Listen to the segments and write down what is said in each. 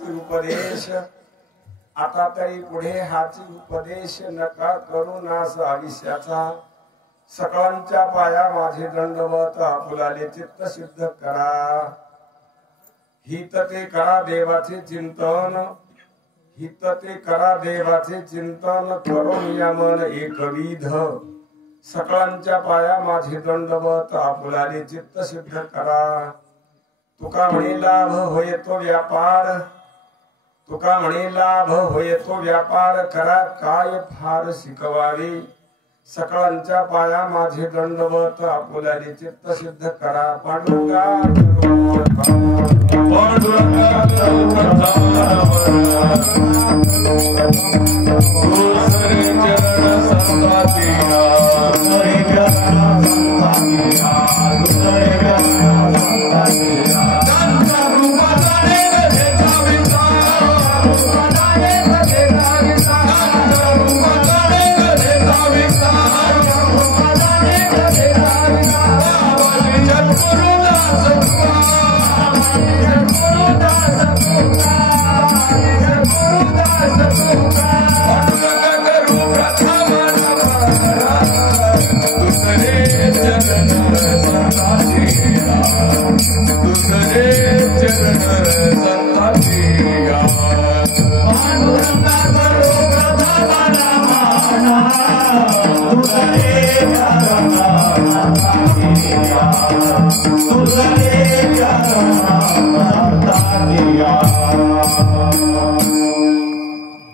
उपदेश आता तरी पुढे हाची उपदेश नका करू नास आयुष्याचा सकळांच्या पाया माझे दंडवत आपुलाले चित्त सिद्ध करा हित ते करा देवाचे चिंतन हित ते करा देवाचे चिंतन करून या मन एकविध सकळांच्या पाया माझे दंडवत आपुलाले चित्त सिद्ध करा तुका म्हणे लाभ होय तो व्यापार तुका म्हणे लाभ होय तो व्यापार करा काय फार शिकवावे सकळांच्या पाया माझे दंडवत आपुलाले चित्त सिद्ध करा पांडुरंगा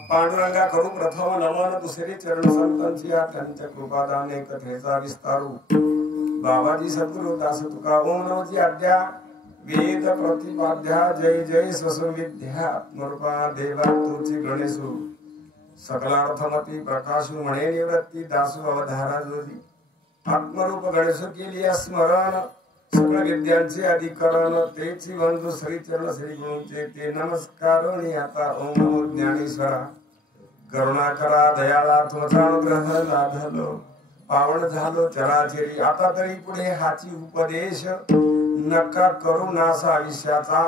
पांडुरंगा करू प्रथम नमन दुसरे चरण संतांची त्यांच्या कृपादाने कथेचा विस्तारू बाबाजी सद्गुरु दास तुका ओम नमची आज्ञा वेद प्रतिपाद्या जय जय ससुविद्या आत्मरूपा देवा तुची गणेशु सकलार्थमती प्रकाशु म्हणे निवृत्ती दासु अवधारा जोरी आत्मरूप गणेश केली स्मरण सकल विद्यांचे अधिकरण तेची बंधू श्री चरण श्री गुरूंचे ते नमस्कार आता ओम नमो ज्ञानेश्वरा करुणा करा दयाळा तुमचा अनुग्रह लाभलो पावन झालो चराचरी आता तरी पुढे हाची उपदेश नका करू नास आयुष्याचा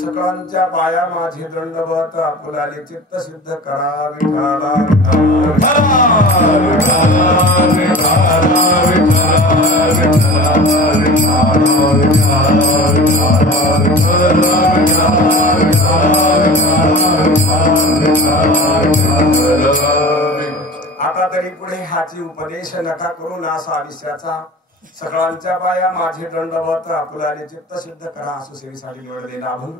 सकळांच्या पाया माझे दंडवत आपुलाले चित्त सिद्ध करा विठाला आता तरी पुढे हाची उपदेश नका करू नास आयुष्याचा सकळांच्या पाया माझे दंडवत आपुलाले चित्त सिद्ध करा असो सेवेसाठी निवडलेला अभंग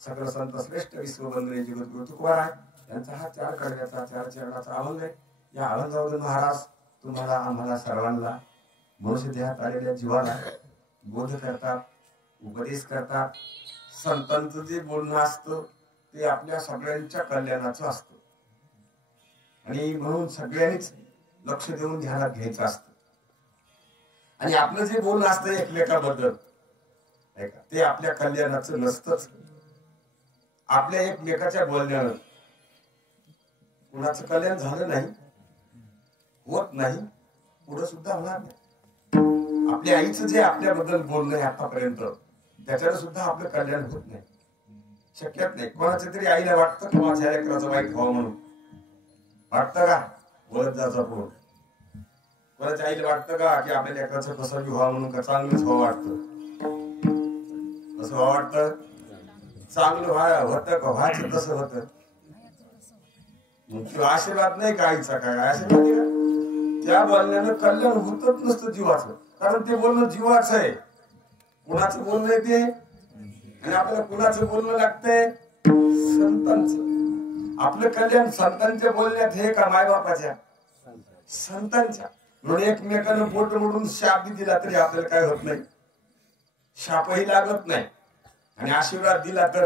सकल संत श्रेष्ठ विश्वबंधने जगद्गुरु तुकोबाराय यांचा हा 4 कडव्याचा 4 चरणाचा अभंग आहे। या अभंगावरून महाराज तुम्हाला आम्हाला सर्वांना मनुष्य देहात आलेल्या जीवाला बोध करतात उपदेश करतात। संतांचं जे बोलणं असतं ते आपल्या सगळ्यांच्या कल्याणाचं असतं आणि म्हणून सगळ्यांनीच लक्ष देऊन ध्यानात घ्यायचं असतं आणि आपलं जे बोलणं असतं एकमेकाबद्दल ते आपल्या कल्याणाचं नसतंच। आपल्या एकमेकाच्या बोलण्यानं कुणाचं कल्याण झालं नाही होत नाही पुढे सुद्धा होणार नाही। आपल्या आईचं जे आपल्याबद्दल बोलणं आहे आतापर्यंत त्याच्यानं सुद्धा आपलं कल्याण होत नाही शक्यच नाही। कोणाच्या तरी आईला वाटतं की माझ्या लेकराचं वाईट व्हावं म्हणून वाटतं का बोलत जायचं पुढं कोणाच्या आईला वाटतं का की आपल्या लेकराचं कसं व्हावं म्हणून का चांगलंच व्हावं वाटतं कसं व्हावं वाटतं चांगलं होतं का व्हायचं कसं होतं किंवा आशीर्वाद नाही का आईचा काय आशीर्वाद नाही का त्या बोलण्यानं कल्याण होतच नसतं जीवाचं कारण ते बोलणं जीवाचं आहे। कुणाचं बोलणं आहे ते आणि आपल्याला कुणाचं बोलणं लागतंय संतांचं। आपलं कल्याण संतांच्या बोलण्यात हे का मायबापाच्या संतांच्या म्हणून एकमेकांना बोट मोडून शाप दिला तरी आपल्याला काय होत नाही शापही लागत नाही आणि आशीर्वाद दिला तर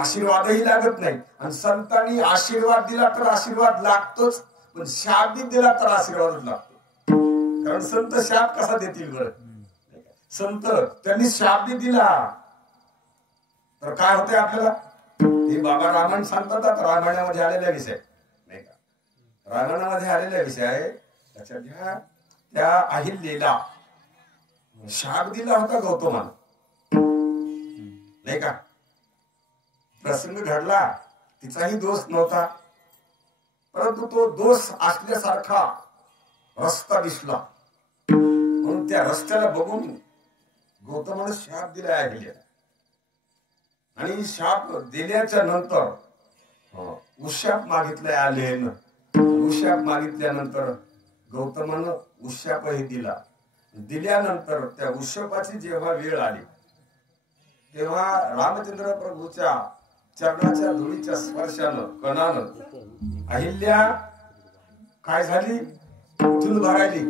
आशीर्वादही लागत नाही आणि संतांनी आशीर्वाद दिला तर आशीर्वाद लागतोच पण शाप दिला तर आशीर्वादच लागतो कारण संत शाप कसा देतील बरं संत त्यांनी शाप दिला तर काय होते आपल्याला हे बाबा रामायण सांगतात रामायणामध्ये आलेला विषय नाही का रामायणामध्ये आलेला विषय आहे त्याच्या त्या अहिल्याला शाप दिला होता गौतमाला नाही का प्रसंग घडला तिचाही दोष नव्हता, परंतु तो दोष असल्यासारखा रस्ता दिसला, म्हणून त्या रस्त्याला बघून गौतमाने शाप दिला अहिल्याला. आणि शाप दिल्याच्या नंतर उशाप मागितलाय आलेन. उशाप मागितल्यानंतर गौतमानं उशापही दिला. दिल्यानंतर त्या उशापाची जेव्हा वेळ आली तेव्हा रामचंद्र प्रभूच्या चरणाच्या धुळीच्या स्पर्शानं कणानं अहिल्या काय झाली, उठून उभा राहिली.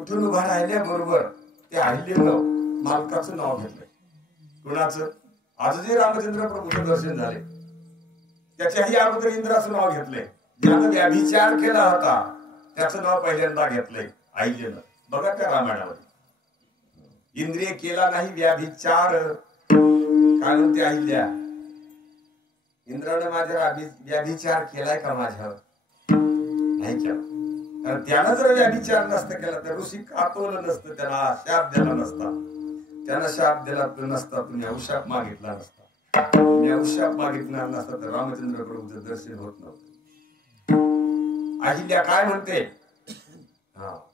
उठून उभा राहिल्याबरोबर त्या अहिल्यानं मालकाचं नाव घेतलंय. कुणाचं? आजही रामचंद्र प्रभूचं दर्शन झाले, त्याच्याही अगोदर इंद्राचं नाव घेतलंय. ज्यानं व्याभिचार केला होता त्याचं नाव पहिल्यांदा घेतलंय अहिल्यानं. बघा त्या रामायणामध्ये, इंद्रिय केला नाही व्याभिचार, काय म्हणते अहिल्या, इंद्राने माझ्यावर व्याभिचार केलाय का माझ्यावर? नाही केला. कारण त्यानं जर व्याभिचार नसतं केला तर ऋषी कातवलं नसतं, त्याला शाप दिला नसता. त्यानं शाप दिला नसता, तुम्ही अवशाप मागितला नसता. तुम्ही अवशाप मागितला नसता तर रामचंद्र प्रभूचं दर्शन होत नव्हतं. अहिल्या काय म्हणते,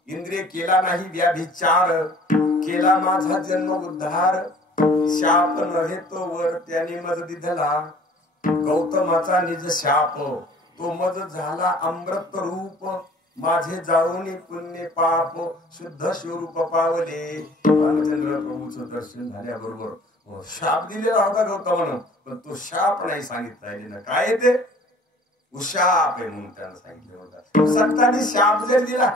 इंद्रिय केला नाही व्याभिचार, केला माझा जन्म उद्धार, शाप नव्हे तो वर त्याने मज दिधला, गौतमाचा निज शाप तो मज झाला अमृत रूप, माझे जाळून पुण्य पाप शुद्ध स्वरूप पावले. रामचंद्र प्रभूचं दर्शन झाल्याबरोबर शाप दिलेला होता गौतमानं, पण तो शाप नाही सांगितला. काय ते उशाप आहे म्हणून त्यानं सांगितलं होतं. संतांनी शाप जर दिला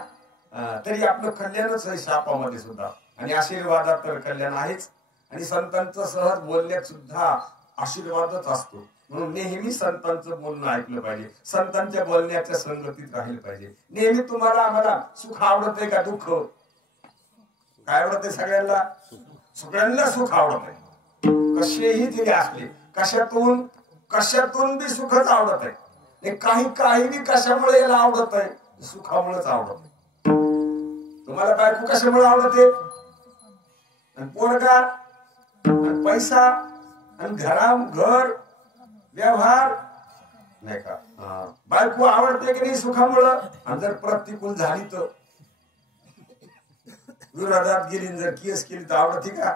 तरी आपलं कल्याणच आहे शापामध्ये सुद्धा, आणि आशीर्वादात तर कल्याण आहेच. आणि संतांचं सहज बोलण्यात सुद्धा आशीर्वादच असतो. म्हणून नेहमी संतांचं बोलणं ऐकलं पाहिजे, संतांच्या बोलण्याच्या संगतीत राहिलं पाहिजे. नेहमी तुम्हाला आम्हाला सुख आवडत आहे का दुःख? काय आवडत आहे सगळ्यांना? सगळ्यांना सुख आवडत आहे. कसेही दिले असले, कशातून बी सुखच आवडत आहे. काही बी कशामुळे याला आवडत आहे? सुखामुळेच आवडत आहे. तुम्हाला बायको कशामुळे आवडते? पोरगा, पैसा, आणि घर व्यवहार, नाही का? बायको आवडते की नाही सुखामुळं. आणि जर प्रतिकूल झाली तर विरोधात गेली, जर केस केली तर आवडते का?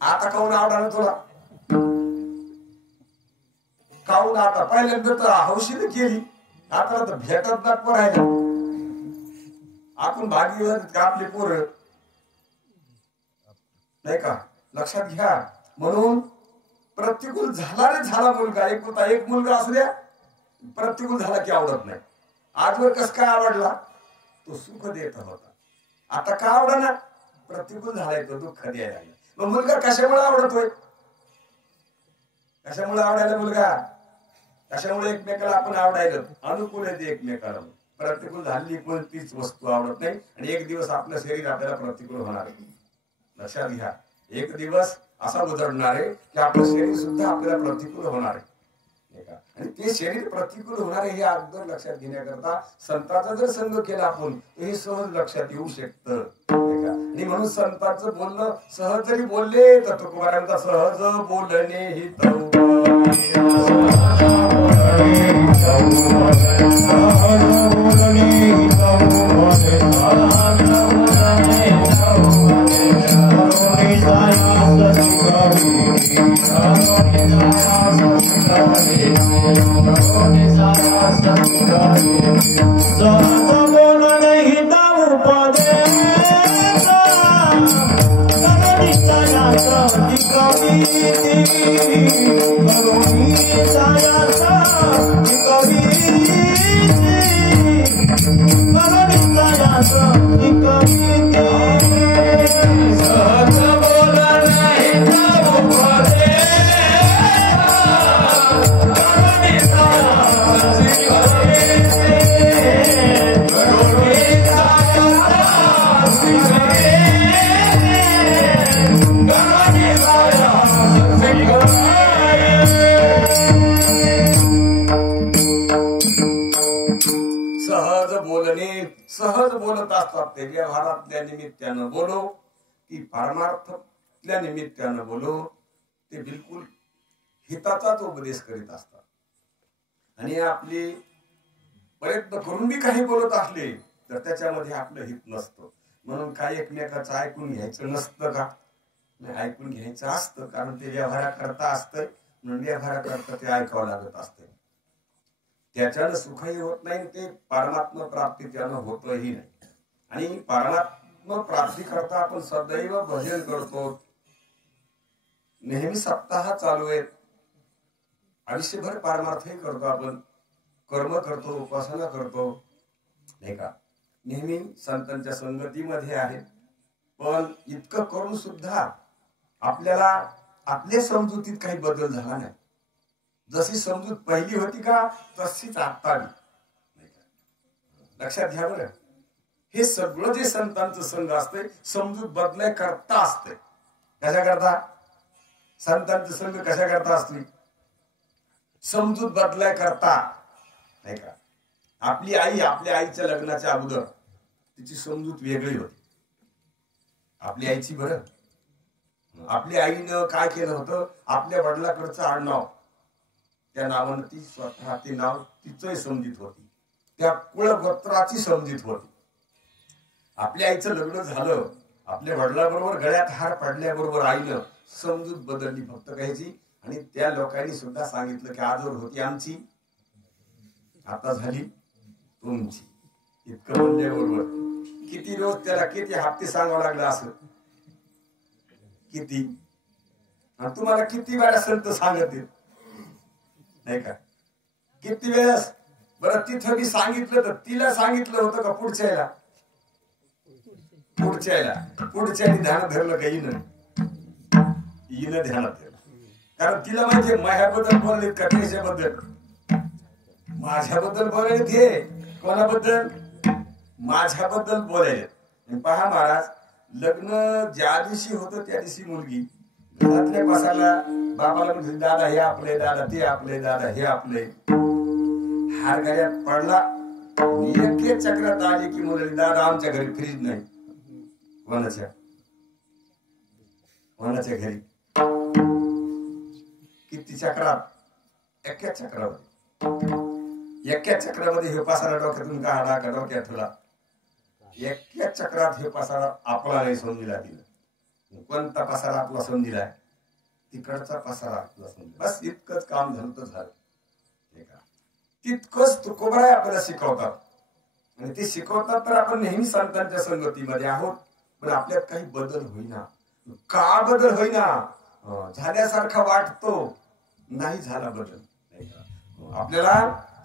आता काऊन आवडणार तुला? काऊन? आता पहिल्यांदा तर हौशीने केली, आता तर भेटत नाट राहिला. आपण भागी आपली पोर, नाही का? लक्षात घ्या. म्हणून प्रतिकूल झाला रे झाला मुलगा, एक मुलगा असू द्या, प्रतिकूल झाला की आवडत नाही. आजवर कस काय आवडला? तो सुख देत होता. आता का आवडणार? प्रतिकूल झालाय तो दुःख द्यायला. मग मुलगा कशामुळे आवडतोय? कशामुळे आवडायला मुलगा? कशामुळे एकमेकाला आपण आवडायला? अनुकूल आहे ते एकमेकाला. प्रतिकूल झालेली कोणतीच वस्तू आवडत नाही. आणि एक दिवस आपलं शरीर आपल्याला प्रतिकूल होणार आहे. लक्षात घ्या, एक दिवस असा उजडणार आहे की आपलं शरीर सुद्धा आपल्याला प्रतिकूल होणार आहे. आणि ते शरीर प्रतिकूल होणार आहे हे अगोदर लक्षात घेण्याकरता संतांचा जर संग केला आपण हे सहज लक्षात येऊ शकतं. आणि म्हणून संतांचं बोलणं सहज जरी बोलले तर तुकोबारांचा सहज बोलणे ही सहज बोलत असतात. ते व्यवहारातल्या निमित्तानं बोलो की परमार्थातल्या निमित्तानं बोलो, ते बिलकुल हिताचाच उपदेश करीत असतात. आणि आपली प्रयत्न करून बी काही बोलत असले तर त्याच्यामध्ये आपलं हित नसतं. म्हणून काही एकमेकाचं ऐकून घ्यायचं नसतं का? ऐकून घ्यायचं असतं, कारण ते व्यवहाराकरता असतंय. म्हणून व्यवहाराकरता ते ऐकावं लागत असतंय. त्याच्यानं सुखही होत नाही, ते परमात्मा प्राप्ती त्यानं होतही नाही. आणि परमात्मा प्राप्ती करता आपण सदैव भजन करतो, नेहमी सप्ताह चालू आहेत, आयुष्यभर परमार्थही करतो, आपण कर्म करतो, उपासना करतो, नाही का? नेहमी संतांच्या संगतीमध्ये आहे. पण इतकं करून सुद्धा आपल्याला आपल्या समजुतीत काही बदल झाला नाही. जशी समजूत पहिली होती का तशीच आता. लक्षात घ्या बरं, हे सगळं जे संतांचं संघ असते समजूत बदलाय करता असते. कशा करता? संतांचं संघ कशा करता असते? समजूत बदलाय करता, नाही का? आपली आई, आपल्या आईच्या लग्नाच्या अगोदर तिची समजूत वेगळी होती. आपली आईची बरं, आपल्या आईनं काय केलं होतं, आपल्या वडिलाकडचं आडनाव त्या नावानं ती स्वतः ते नाव तिचंही समजित होती, त्या कुळगोत्राची समजित होती. आपल्या आईचं लग्न झालं, आपल्या वडिलाबरोबर गळ्यात हार पडल्याबरोबर आईनं समजूत बदलली फक्त कायची. आणि त्या लोकांनी सुद्धा सांगितलं की आजवर होती आमची, आता झाली तुमची. इतकं म्हणल्याबरोबर किती रोज त्याला किती हप्ते सांगावं लागलं असं, किती. आणि तुम्हाला किती वेळा संत सांगत नाही का? किती वेळेस बरं तिथं मी सांगितलं तर तिला सांगितलं होतं का पुढच्याला? पुढच्याने ध्यानात धरलं का? हिनं ध्यानात धरलं. कारण तिला माहितीये माझ्याबद्दल बोलले का त्याच्याबद्दल, माझ्याबद्दल बोलायला ते कोणाबद्दल? माझ्याबद्दल बोलायला. पहा महाराज, लग्न ज्या दिवशी होतं त्या दिवशी मुलगी घरातल्या बसायला बाबाला म्हणजे दादा हे आपले, दादा ते आपले, दादा हे आपले. हार गळ्यात पडला, एक चक्रात आली की मुली दादा आमच्या घरी फ्रीज नाही. कोणाच्या घरी? किती चक्रात? एका चक्रामध्ये हे पसारा डोक्यातून काढा का डोक्यात ठेवला. एका चक्रात हे पसारा आपला नाही समजिला. तिला कोणता पसारा आपला समजिलाय? तिकडचा पसारा आपला समजिला. बस इतकंच काम झालं तर झालं. तितकंच तुकोबाराय आपल्याला शिकवतात. आणि ते शिकवतात तर आपण नेहमी संतांच्या संगतीमध्ये आहोत, पण आपल्यात काही बदल होईना. का बदल होईना? झाल्यासारखा वाटतो, नाही झाला बदल. आपल्याला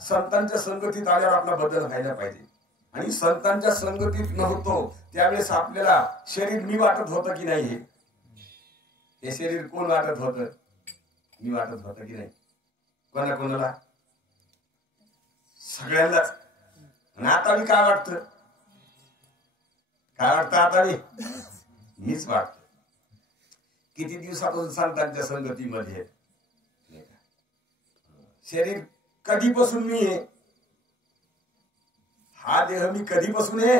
संतांच्या संगतीत आल्यावर आपला बदल व्हायला पाहिजे. आणि संतांच्या संगतीत नव्हतो त्यावेळेस आपल्याला शरीर मी वाटत होतं की नाही? हे शरीर कोण वाटत होतं? मी वाटत होतं की नाही? कोणाला? सगळ्यांनाच. आणि आता मी काय वाटतं? आता मीच वाटत. किती दिवसापासून संतांच्या संगतीमध्ये शरीर कधीपासून मी आहे? हा देह मी कधीपासून आहे?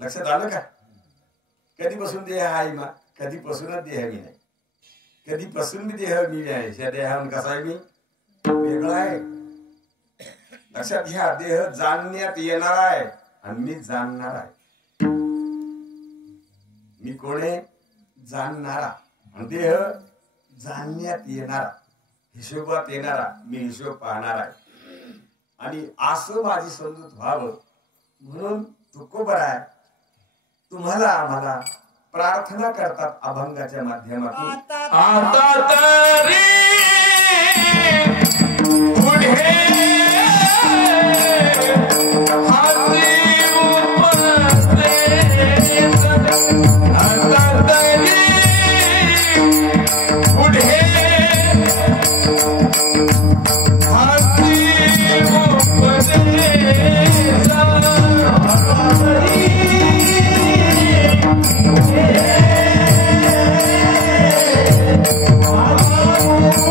लक्षात आलं का? कधीपासून देह आहे मा? कधीपासूनच देह मी नाही. कधीपासून मी देह मी आहे. त्या देहावर कसा आहे? मी वेगळा आहे. लक्षात घ्या, देह जाणण्यात येणार आहे आणि मी जाणणार आहे. मी कोण आहे? जाणणारा. आणि देह जाणण्यात येणारा, हिशोबात येणारा. मी हिशोब पाहणार आहे. आणि असं माझी समजूत व्हावं म्हणून तुकोबाराय तुम्हाला आम्हाला प्रार्थना करतात अभंगाच्या माध्यमातून. आता तरी पुढे Oh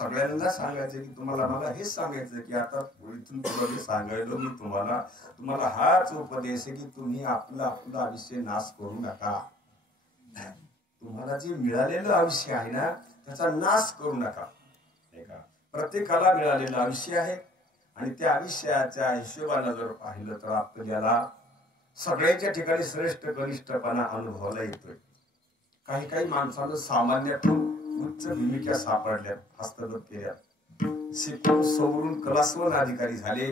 सगळ्यांना सांगायचं की तुम्हाला मला हेच सांगायचं की आता इथून पुढे सांगायलो मी तुम्हाला हाच उपदेश आहे की तुम्ही आपलं आयुष्य नाश करू नका. तुम्हाला जे मिळालेलं आयुष्य आहे ना त्याचा नाश करू नका. नाही का? प्रत्येकाला मिळालेलं आयुष्य आहे आणि त्या आयुष्याच्या हिशोबाने जर पाहिलं तर आपल्याला सगळ्यांच्या ठिकाणी श्रेष्ठ कनिष्ठपणा अनुभवायला येतोय. काही माणसानं सामान्यातून उच्च भूमिका सापडल्या, हस्तगत केल्या, शिकून सवरून क्लासवन अधिकारी झाले.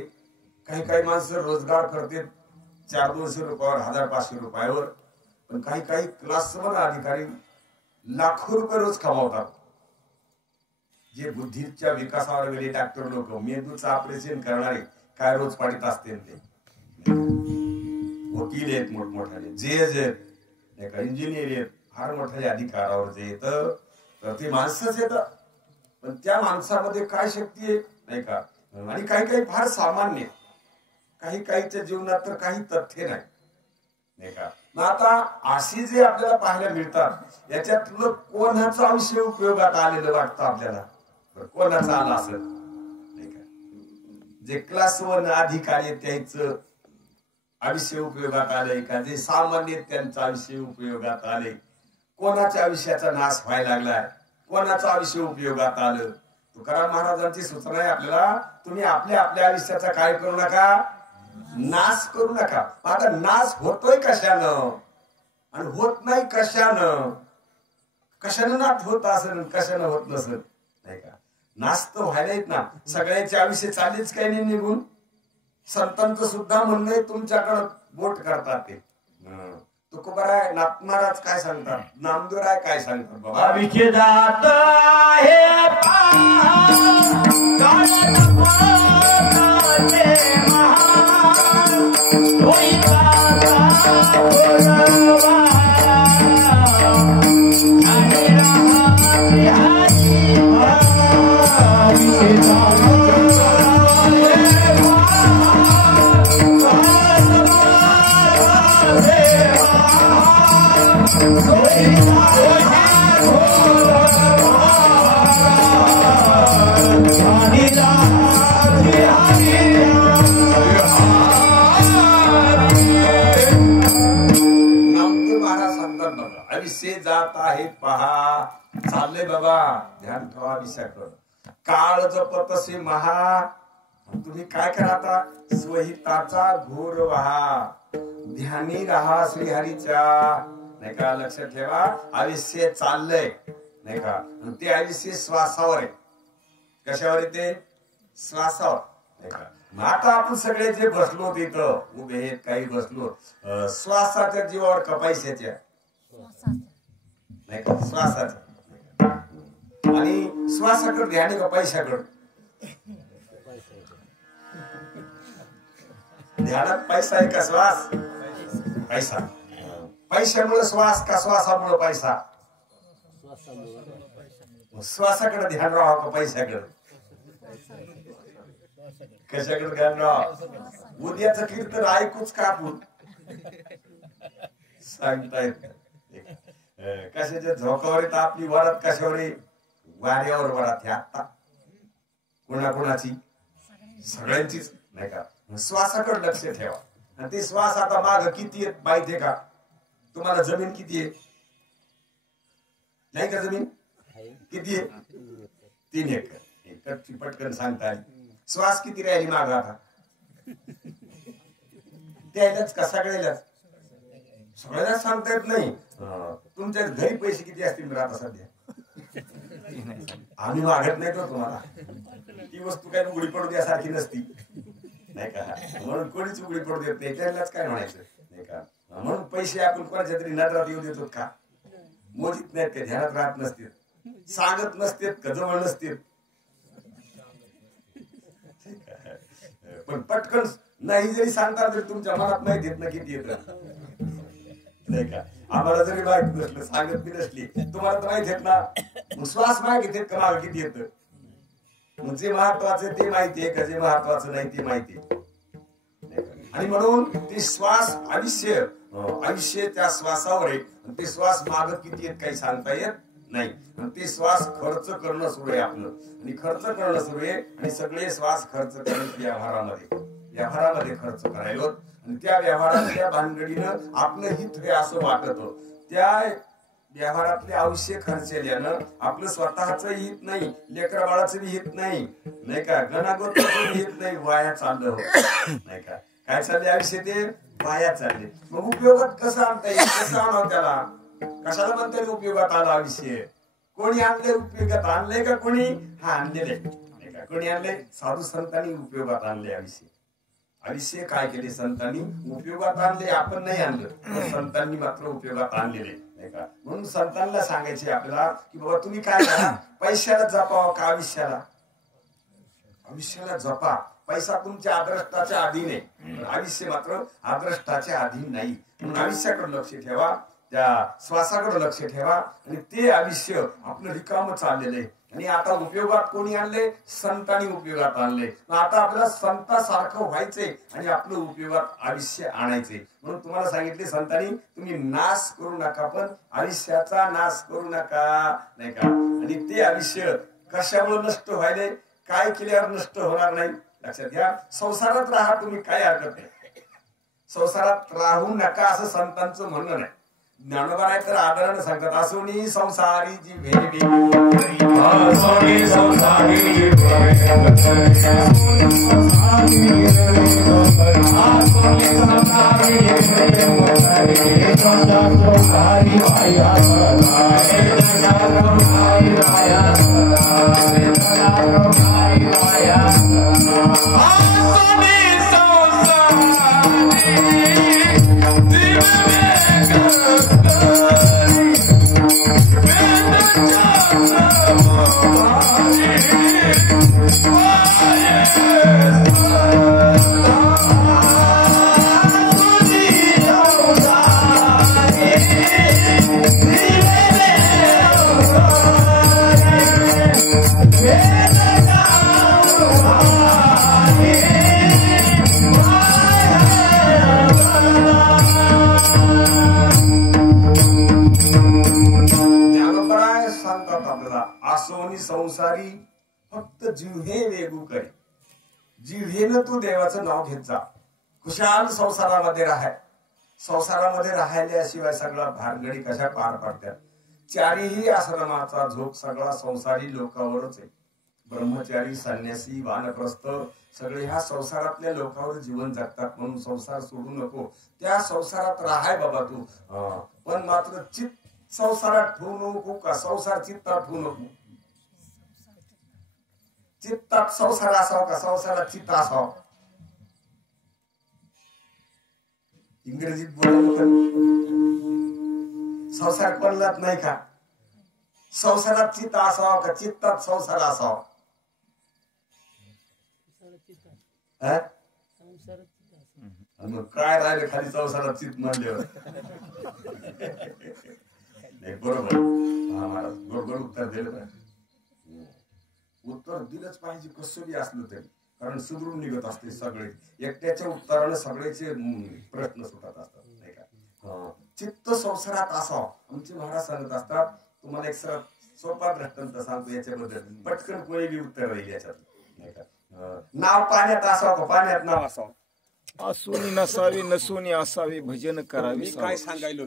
काही माणसं रोजगार करते 400-200 रुपयावर, 1000-500 रुपयावर. पण काही क्लासवन अधिकारी लाखो रुपये रोज कमावतात. जे बुद्धीच्या विकासावर गेले डॉक्टर लोक, मेंदूचं ऑपरेशन करणारे काय रोज पाडीत असते. ते वकील आहेत मोठमोठाले, जज आहेत, इंजिनियर आहेत, फार मोठ्या अधिकारावर जे येतं तर ते माणसंच येतं. पण त्या माणसामध्ये काय शक्ती आहे नाही का. आणि काही फार सामान्य, काहीच्या जीवनात तर काही तथ्य नाही का. मग आता अशी जे आपल्याला पाहायला मिळतात याच्यातलं कोणाचं आयुष्य उपयोगात आलेलं वाटतं आपल्याला, कोणाचं आलं असेल नाही का. जे क्लास 1 अधिकारी त्याचं आयुष्य उपयोगात आलंय का, जे सामान्य त्यांचं आयुष्य उपयोगात आले. कोणाच्या आयुष्याचा नाश व्हायला लागलाय, कोणाचं आयुष्य उपयोगात आलं. तुकाराम महाराजांची सूचना आहे आपल्याला, तुम्ही आपल्या आयुष्याचा काय करू नका, नाश करू नका. आता नाश होतोय कशानं आणि होत नाही कशानं नाश होत असेल, कशानं होत नसेल नाही का. नाश तर व्हायला येत ना. सगळ्यांचे आयुष्य चालेच काही नाही निघून. संतांचं सुद्धा म्हणणं तुमच्याकडं बोट करतात ते. तुकोबाराय नाथ महाराज काय सांगतात, नामदेवराय काय सांगतात बाबा, आयुष्य जात आहे आयुष्य जात आहे पहा. चालले बाबा, ध्यान ठेवा विषयाकडं. काळ जपतसे महा. तुम्ही काय करा आता, स्वहिताचा घोर वहा, ध्यानी राहा श्रीहरीच्या नाही का. लक्षात ठेवा, आयुष्य चाललंय नाही का. आणि ते आयुष्य श्वासावर आहे. कशावर येते, श्वासावर नाही का. आता आपण सगळे जे बसलो तिथं उभे आहेत, काही बसलो श्वासाच्या जीवावर का पैशाच्या नाही का, श्वासाच्या. आणि श्वासाकडे ध्यान का पैशाकडे. ध्यानात पैसा आहे का श्वास, पैसा. पैशामुळे श्वास का श्वासामुळे पैसा. श्वासाकडे ध्यान राहा का पैशाकडे, कशाकडे ध्यान राहा. उद्याचं कीर्तन ऐकूच का आपण सांगतायत. कशाच्या झोकावर येत आपली वरात, कशावर वाऱ्यावर वरात. हे आता कोणाची, सगळ्यांचीच नाही का. श्वासाकडे लक्ष ठेवा. आणि ते श्वास आता माग किती आहेत माहितीये का तुम्हाला. जमीन किती आहे नाही का, जमीन किती आहे, 3 एकर. एकरची पटकन सांगता आली. श्वास किती राहिली माग आता, त्यालाच का सगळ्यालाच, सगळ्यालाच सांगता येत नाही. तुमच्या घरी पैसे किती असतील आता सध्या, आम्ही मागत नाही तो तुम्हाला. ती वस्तू काही उघडी पडू द्यासारखी नसती नाही का. म्हणून कोणीच उघडी पडू देत नाही, त्यालाच काय म्हणायचं नाही का. म्हणून पैसे आपण कोणाच्या तरी नजरात येऊ देतो का, मोजित नाहीत का, ध्यानात राहत नसते, सांगत नसते का, जवळ नसते. पण पटकन नाही जरी सांगता तरी तुमच्या मनात माहिती येत ना किती येत नाही का. आम्हाला जरी माहित नसलं, सांगत बी नसली, तुम्हाला तर माहिती येत ना. मग श्वास माहिती येत का माग किती येत. मग जे महत्वाचं ते माहिती आहे का, जे महत्वाचं नाही ते माहिती. आणि म्हणून ते श्वास आयुष्य त्या श्वासावर आहे. ते श्वास माग किती आहेत काही सांगता येत नाही. आणि ते श्वास खर्च करणं सुरू आहे आपलं, आणि खर्च करणं सुरू आहे, आणि सगळे श्वास खर्च करणं व्यवहारामध्ये खर्च करायलो. आणि त्या व्यवहारातल्या भानगडीनं आपलं हित हे असं वाटत, त्या व्यवहारातले आयुष्य खर्चल्यानं आपलं स्वतःच हित नाही, लेकरा बाळाचं हित नाही, नाही का, गणागोत्राचं हित नाही, वाया चाललं नाही का. काय चालले आयुष्य, ते वाया चालले. मग उपयोगात कसं आणता येईल, कसं आणावं त्याला, कशाला म्हणता येईल उपयोगात आलं आयुष्य. कोणी आणले उपयोगात आणले का, कोणी हा आणलेले नाही का, कोणी आणले, साधू संतांनी उपयोगात आणले आयुष्य. आयुष्य काय केले संतांनी, उपयोगात आणले, आपण नाही आणलं, संतांनी मात्र उपयोगात आणलेले नाही का. म्हणून संतांना सांगायचे आपल्याला की बाबा तुम्ही काय करा, पैशाला जपावं का आयुष्याला, आयुष्याला जपा. पैसा तुमच्या अदृष्टाच्या अधीन आहे, आयुष्य मात्र अदृष्टाच्या अधीन नाही. म्हणून आयुष्याकडे लक्ष ठेवा, त्या श्वासाकडे लक्ष ठेवा, आणि ते आयुष्य आपलं रिकाम चाललेलं आहे. आणि आता उपयोगात कोणी आणले, संतांनी उपयोगात आणले. आता आपल्याला संतासारखं व्हायचंय आणि आपलं उपयोगात आयुष्य आणायचंय. म्हणून तुम्हाला सांगितले संतांनी, तुम्ही नाश करू नका, पण आयुष्याचा नाश करू नका नाही का. आणि ते आयुष्य कशामुळे नष्ट व्हायले, काय केल्यावर नष्ट होणार नाही, लक्षात घ्या. संसारात राहा तुम्ही, काय हरकत नाही, संसारात राहू नका असं संतांचं म्हणणं नाही. ज्ञानोबा नाही तर आदरानं सांगतात, असोनी संसारी जी भेटी, असोनी संसारी जी संसारी फक्त जिव्हे वेगू करे, जिव्हेनं तू देवाचं नाव घेत जा. खुशाल संसारामध्ये राहाय, संसारामध्ये राहिल्याशिवाय सगळा भानगडी कशा पार पडतात. चारीही आश्रमाचा झोक सगळा संसारी लोकांवरच आहे. ब्रह्मचारी, संन्यासी, वानप्रस्थ सगळे ह्या संसारातल्या लोकांवर जीवन जगतात. म्हणून संसार सोडू नको, त्या संसारात राहाय बाबा तू, पण मात्र चित्त संसारात ठेवू नको का, संसार चित्तात ठेवू नको. चित्तात संसार असावं का, संसारात चित्त असावं. इंग्रजीत बोललं तर संसार पडलाच नाही का, संसारात चित्त असावं का, चित्तात संसार असावा. मग काय राहिले खाली संसारात चित्त म्हणल्यावर. बरोबर, हा महाराज बरोबर उत्तर दिलं. उत्तर दिलंच पाहिजे कसं बी असलं तरी, कारण सुधरून निघत असते सगळे. एकट्याच्या उत्तराने सगळ्याचे प्रश्न सुटत असतात नाही का. चित्त संसारात असावं. आमचे महाराज सांगत असतात, तुम्हाला एक सोपा दृष्टांत सांगतो याच्याबद्दल, पटकन कोणी बी उत्तर राहील याच्यात नाही का. नाव पाण्यात असावं का, पाण्यात नाव असावं. असुनी नसावी, नसुनी असावी, भजन करावे. काय सांगायलो